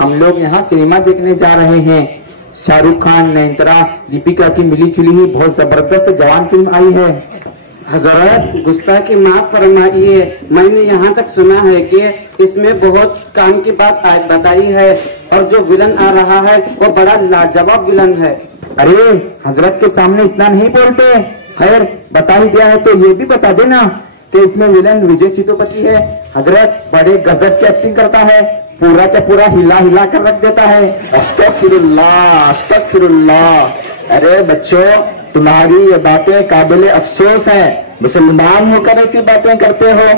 ہم لوگ یہاں سنیما دیکھنے جا رہے ہیں. شاہ رخ خان، نینترا، دیپیکا کی ملی جلی ہوئی بہت زبردست جوان فلم آئی ہے. حضرات گستاخی معاف فرمائیے، میں نے یہاں تک سنا ہے کہ اس میں بہت کام کی بات بتائی ہے اور جو ولن آ رہا ہے وہ بڑا لاجواب ولن ہے. ارے حضرت کے سامنے اتنا نہیں بولتے. خیر بتا ہی دیا ہے تو یہ بھی بتا دینا کہ اس میں ولن وجے سیتوپتی ہے. حضرت بڑے گزب کی ایکٹنگ کرتا ہے، پورا کا پورا ہلا ہلا کر رکھ دیتا ہے. استغفر اللہ استغفر اللہ. ارے بچوں، تمہاری یہ باتیں قابل افسوس ہیں. مسلمان ہو کر ایسی باتیں کرتے ہو.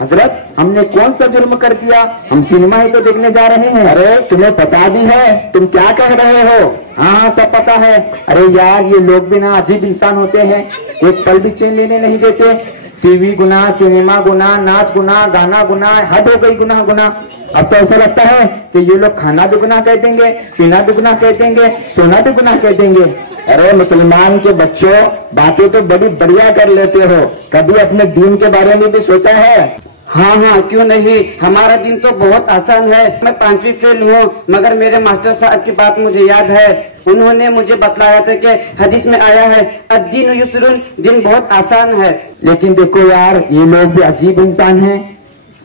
حضرت ہم نے کون سا جرم کر دیا؟ ہم سنیما ہی تو دیکھنے جا رہے ہیں. ارے تمہیں پتا بھی ہے تم کیا کہہ رہے ہو؟ ہاں سب پتا ہے. ارے یار یہ لوگ بھی نا عجیب انسان ہوتے ہیں، ایک پل بھی چین لینے نہیں دیتے. ٹی وی گناہ، سنیما گناہ، ناچ گناہ، گانا گناہ، حد ہو گئی گناہ گناہ. اب تو ایسا لگتا ہے کہ یہ لوگ کھانا بھی گناہ کہہ دیں گے، پینا بھی گناہ کہہ دیں گے، سونا بھی گناہ کہہ دیں گے. ارے مسلمان کے بچوں، باتیں تو بڑی بڑھیا کر لیتے ہو، کبھی اپنے دین کے بارے میں بھی سوچا ہے؟ ہاں کیوں نہیں، ہمارا دین تو بہت آسان ہے. میں 5ویں فیل ہوں مگر میرے ماسٹر صاحب کی بات مجھے یاد ہے. انہوں نے مجھے بتلایا تھا کہ حدیث میں آیا ہے الدین یسر، دین بہت آسان ہے. لیکن دیکھو یار یہ لوگ بھی عجیب انسان ہیں.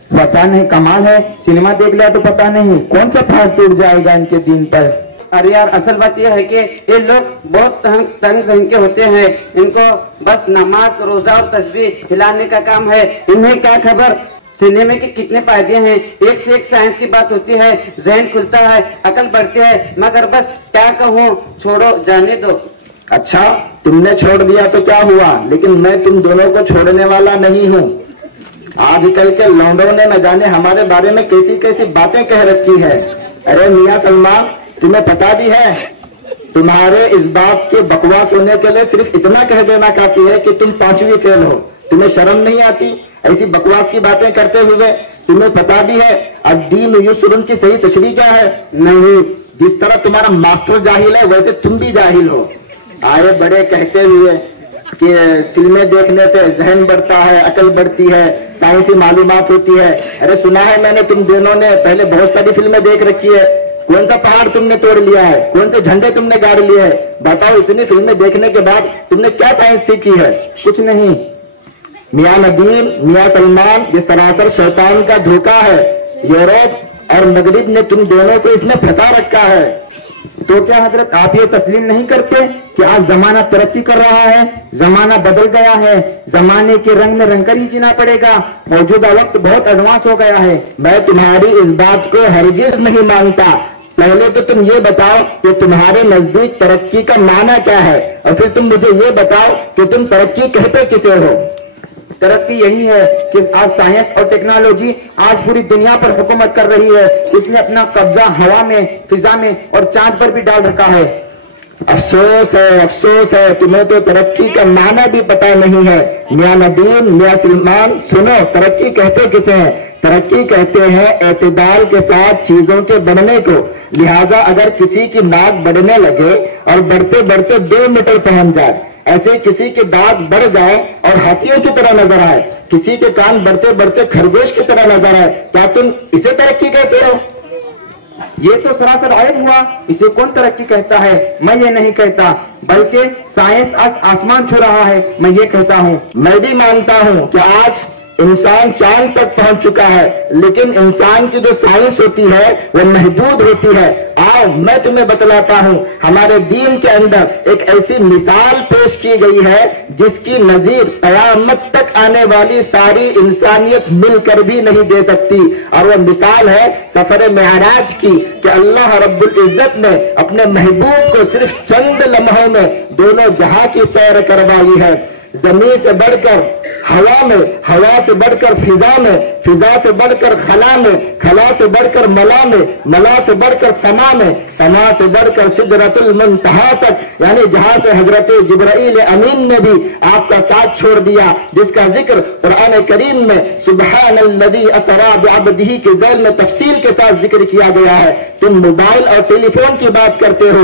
پتا نہیں کمال ہے، سنیما دیکھ لیا تو پتا نہیں کون سا پھاڑ ٹوٹ جائے گا ان کے دین پر. ارے یار اصل بات یہ ہے کہ یہ لوگ بہت تنگ ذہن کے ہوتے ہیں. ان کو بس نماز، روزہ اور تسبیح ہلانے کا کام ہے. انہیں کیا خبر سنیما کے کتنے فائدے ہیں. ایک سے ایک سائنس کی بات ہوتی ہے، ذہن کھلتا ہے، عقل بڑھتی ہے. مگر بس کیا کہوں، چھوڑو جانے دو. اچھا تم نے چھوڑ دیا تو کیا ہوا، لیکن میں تم دونوں کو چھوڑنے والا نہیں ہوں. آج کل کے لونڈوں نے نہ جانے ہمارے بارے میں کیسی کیسی باتیں کہہ رکھی ہے. ارے میاں سلمان، تمہیں پتا بھی ہے تمہارے اس بات کے بکواس ہونے کے لیے صرف اتنا کہہ دینا کافی ہے کہ تم 5ویں فیل ہو. تمہیں شرم نہیں آتی ایسی بکواس کی باتیں کرتے ہوئے؟ تمہیں پتا بھی ہے الدین یسر کی صحیح تشریح کیا ہے؟ نہیں، جس طرح تمہارا ماسٹر جاہل ہے ویسے تم بھی جاہل ہو. آئے بڑے کہتے ہوئے کہ فلمیں دیکھنے سے ذہن بڑھتا ہے، عقل بڑھتی ہے، سائنسی معلومات ہوتی ہے. ارے سنا ہے میں نے تم دونوں نے پہلے بہت ساری فلمیں دیکھ رکھی ہے. کون سا پہاڑ تم نے توڑ لیا ہے؟ کون سے جھنڈے تم نے گاڑ لیے ہیں؟ بتاؤ اتنی فلمیں دیکھنے کے بعد تم نے کیا سائنس سیکھی ہے؟ کچھ نہیں. میاں ندیم، میاں سلمان، یہ سراسر شیطان کا دھوکہ ہے. یورپ اور مغرب نے تم دونوں کو اس میں پھنسا رکھا ہے. تو کیا حضرت آپ یہ تسلیم نہیں کرتے کہ آج زمانہ ترقی کر رہا ہے، زمانہ بدل گیا ہے، زمانے کے رنگ میں رنگ کر ہی جینا پڑے گا، موجودہ وقت بہت ایڈوانس ہو گیا ہے؟ میں تمہاری اس بات کو ہرگز نہیں مانتا. پہلے تو تم یہ بتاؤ کہ تمہارے نزدیک ترقی کا معنی کیا ہے، اور پھر تم مجھے یہ بتاؤ کہ تم ترقی کہتے کسے ہو؟ ترقی یہی ہے کہ آج سائنس اور ٹیکنالوجی آج پوری دنیا پر حکومت کر رہی ہے. اس نے اپنا قبضہ ہوا میں، فضا میں اور چاند پر بھی ڈال رکھا ہے. افسوس ہے، افسوس ہے، تمہیں تو ترقی کا معنی بھی پتہ نہیں ہے. میاں ندیم، میاں سلمان، سنو، ترقی کہتے کسے ہیں؟ ترقی کہتے ہیں اعتدال کے ساتھ چیزوں کے بڑھنے کو. لہذا اگر کسی کی ناک بڑھنے لگے اور بڑھتے بڑھتے 2 میٹر پہنچ جائے، ایسے کسی کے دانت بڑھ جائے اور ہاتھیوں کی طرح نظر آئے، کسی کے کان بڑھتے بڑھتے خرگوش کی طرح نظر آئے، کیا تم اسے ترقی کہتے ہو؟ یہ تو سراسر عیب ہوا. اسے کون ترقی کہتا ہے؟ میں یہ نہیں کہتا، بلکہ سائنس آج آسمان چھو رہا ہے، میں یہ کہتا ہوں. میں بھی مانتا ہوں کہ آج انسان چاند تک پہنچ چکا ہے، لیکن انسان کی جو سائنس ہوتی ہے وہ محدود ہوتی ہے. آؤ میں تمہیں بتلاتا ہوں. ہمارے دین کے اندر ایک ایسی مثال پیش کی گئی ہے جس کی نظیر قیامت تک آنے والی ساری انسانیت مل کر بھی نہیں دے سکتی، اور وہ مثال ہے سفر معراج کی، کہ اللہ رب العزت نے اپنے محبوب کو صرف چند لمحوں میں دونوں جہاں کی سیر کروائی ہے. زمین سے بڑھ کر ہوا میں، ہوا سے بڑھ کر فضا میں، فضا سے بڑھ کر خلا میں، خلا سے بڑھ کر ملا میں، ملا سے بڑھ کر سما میں، سما سے بڑھ کر سدرۃ المنتہا تک، یعنی جہاں سے حضرت جبرائیل امین نے بھی آپ کا ساتھ چھوڑ دیا، جس کا ذکر قرآن کریم میں سبحان الذی اسری بعبدہ کے ذیل میں تفصیل کے ساتھ ذکر کیا گیا ہے. تم موبائل اور ٹیلی فون کی بات کرتے ہو.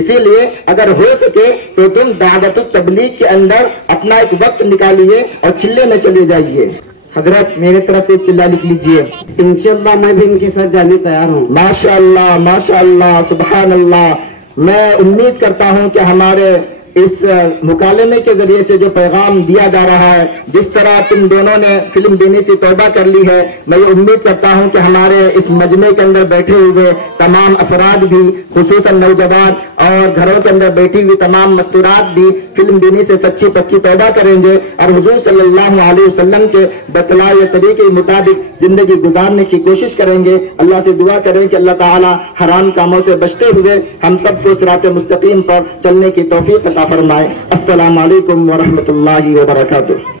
اسی لیے اگر ہو سکے تو تم دعوت التبلیغ کے اندر اپنا ایک وقت نکالیے اور چلے میں چلے جائیے. حضرت میرے طرف سے چلہ لکھ لیجئے. انشاءاللہ میں بھی ان کے ساتھ جانے تیار ہوں. ماشاء اللہ سبحان اللہ. میں امید کرتا ہوں کہ ہمارے اس مکالمے کے ذریعے سے جو پیغام دیا جا رہا ہے، جس طرح تم دونوں نے فلم بینی سے توبہ کر لی ہے، میں یہ امید کرتا ہوں کہ ہمارے اس مجمع کے اندر بیٹھے ہوئے تمام افراد بھی، خصوصاً نوجوان اور گھروں کے اندر بیٹھی ہوئی تمام مستورات بھی فلم بینی سے سچی پکی توبہ کریں گے اور حضور صلی اللہ علیہ وسلم کے بتلائے طریقے کے مطابق زندگی گزارنے کی کوشش کریں گے. اللہ سے دعا کریں کہ اللہ تعالی حرام کاموں سے بچتے ہوئے ہم سب کو صراط مستقیم پر چلنے کی توفیق عطا فرمائے. السلام علیکم ورحمۃ اللہ وبرکاتہ.